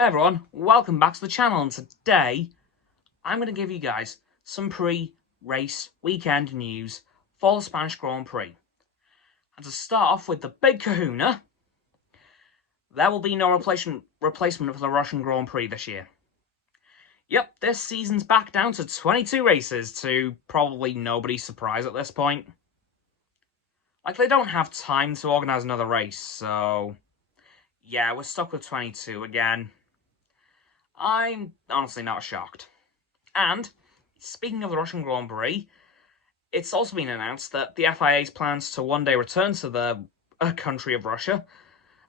Hey everyone, welcome back to the channel, and today I'm going to give you guys some pre-race weekend news for the Spanish Grand Prix. And to start off with the big kahuna, there will be no replacement for the Russian Grand Prix this year. Yep, this season's back down to 22 races, to probably nobody's surprise at this point. Like, they don't have time to organise another race, so yeah, we're stuck with 22 again. I'm honestly not shocked. And, speaking of the Russian Grand Prix, it's also been announced that the FIA's plans to one day return to the country of Russia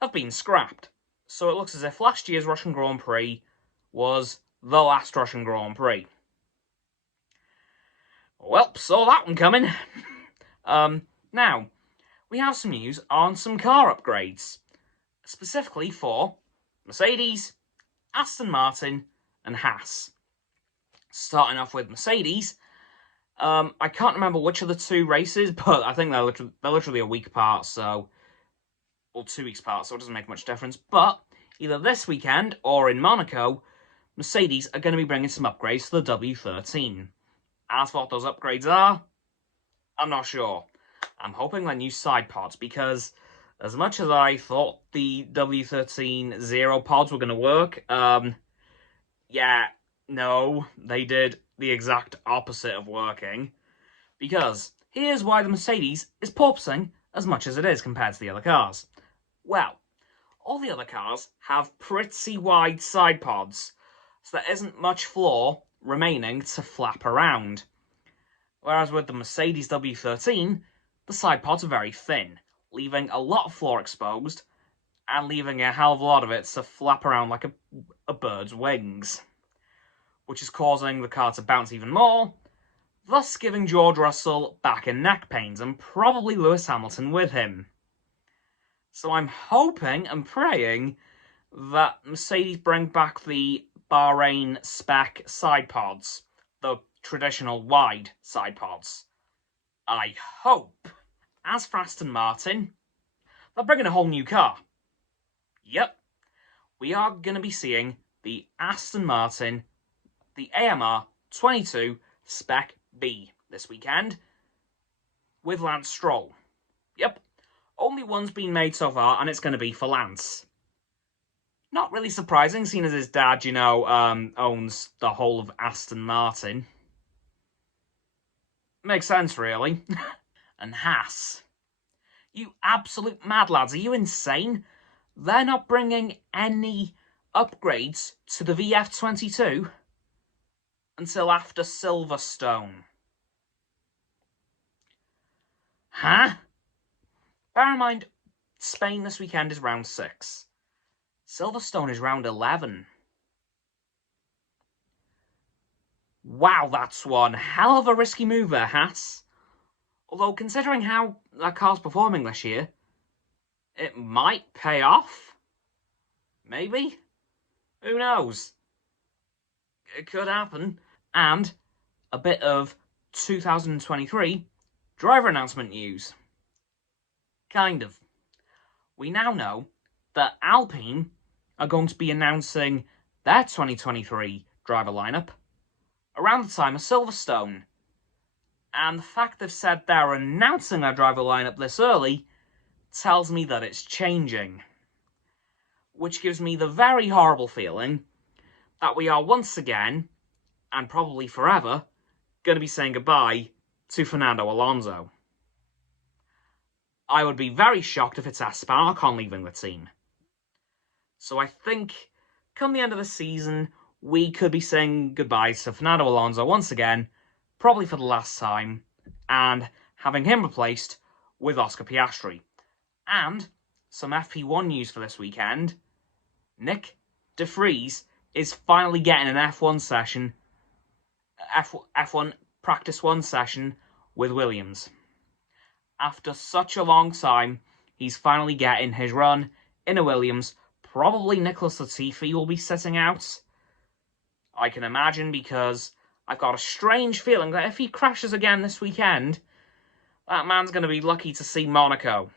have been scrapped. So it looks as if last year's Russian Grand Prix was the last Russian Grand Prix. Well, saw that one coming. Now, we have some news on some car upgrades, specifically for Mercedes, Aston Martin, and Haas. Starting off with Mercedes, I can't remember which of the two races, but I think they're literally a week apart, or 2 weeks apart, so it doesn't make much difference. But either this weekend or in Monaco, Mercedes are going to be bringing some upgrades to the W13. As for what those upgrades are, I'm not sure. I'm hoping they're new side pods, because as much as I thought the W13 Zero pods were going to work, yeah, no, they did the exact opposite of working. Because here's why the Mercedes is porpoising as much as it is compared to the other cars. Well, all the other cars have pretty wide side pods, so there isn't much floor remaining to flap around. Whereas with the Mercedes W13, the side pods are very thin, leaving a lot of floor exposed, and leaving a hell of a lot of it to flap around like a bird's wings, which is causing the car to bounce even more, thus giving George Russell back and neck pains, and probably Lewis Hamilton with him. So I'm hoping and praying that Mercedes bring back the Bahrain spec side pods, the traditional wide side pods. I hope. As for Aston Martin, they're bringing a whole new car. Yep, we are going to be seeing the Aston Martin, the AMR 22 Spec B this weekend with Lance Stroll. Yep, only one's been made so far, and it's going to be for Lance. Not really surprising, seeing as his dad, owns the whole of Aston Martin. Makes sense, really. And Haas. You absolute mad lads, are you insane? They're not bringing any upgrades to the VF22 until after Silverstone. Huh? Bear in mind, Spain this weekend is round 6. Silverstone is round 11. Wow, that's one hell of a risky move there, Haas. Although, considering how that car's performing this year, it might pay off. Maybe? Who knows? It could happen. And a bit of 2023 driver announcement news. Kind of. We now know that Alpine are going to be announcing their 2023 driver lineup around the time of Silverstone. And the fact they've said they're announcing their driver lineup this early tells me that it's changing. Which gives me the very horrible feeling that we are once again, and probably forever, going to be saying goodbye to Fernando Alonso. I would be very shocked if it's Esteban Ocon leaving the team. So I think, come the end of the season, we could be saying goodbye to Fernando Alonso once again, probably for the last time, and having him replaced with Oscar Piastri. And some FP1 news for this weekend. Nick de Vries is finally getting an F1 session, F1 Practice 1 session with Williams. After such a long time, he's finally getting his run in a Williams. Probably Nicholas Latifi will be sitting out. I can imagine, because I've got a strange feeling that if he crashes again this weekend, that man's going to be lucky to see Monaco.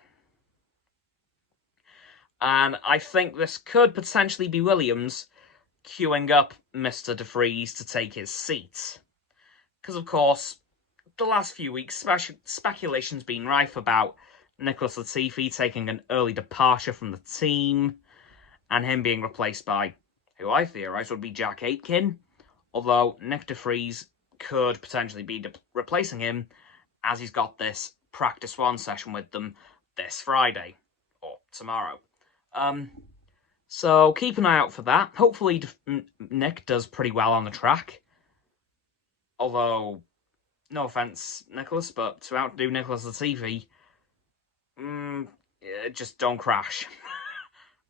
And I think this could potentially be Williams queuing up Mr. De Vries to take his seat. Because, of course, the last few weeks, speculation's been rife about Nicholas Latifi taking an early departure from the team and him being replaced by who I theorise would be Jack Aitken, although Nick De Vries could potentially be replacing him as he's got this practice one session with them this Friday, or tomorrow. So keep an eye out for that. Hopefully Nick does pretty well on the track, although, no offence, Nicholas, but to outdo Nicholas Latifi, just don't crash.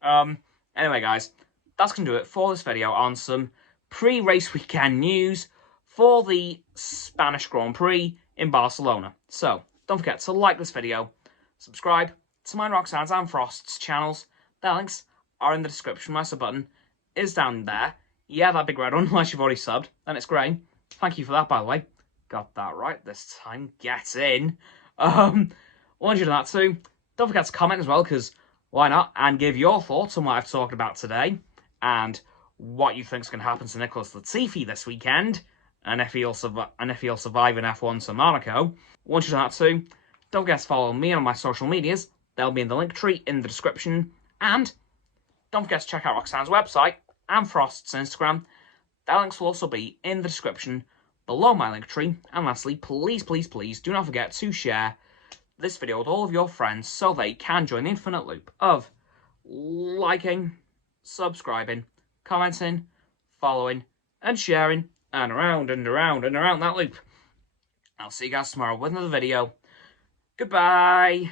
Anyway, guys, that's going to do it for this video on some pre-race weekend news for the Spanish Grand Prix in Barcelona. So, don't forget to like this video, subscribe to my Roxanne's and Frost's channels. Their links are in the description. My sub button is down there. Yeah, that big red one, unless you've already subbed, then it's grey. Thank you for that, by the way. Got that right this time. Get in. Once you've done that too, don't forget to comment as well, because why not? And give your thoughts on what I've talked about today, and what you think's going to happen to Nicholas Latifi this weekend, and if he'll survive in F1 to Monaco. Once you've done that too, don't forget to follow me on my social medias. They'll be in the link tree in the description. And don't forget to check out Roxanne's website and Frost's Instagram. Their links will also be in the description below my link tree. And lastly, please, please, please do not forget to share this video with all of your friends so they can join the infinite loop of liking, subscribing, commenting, following, and sharing, and around and around and around that loop. I'll see you guys tomorrow with another video. Goodbye!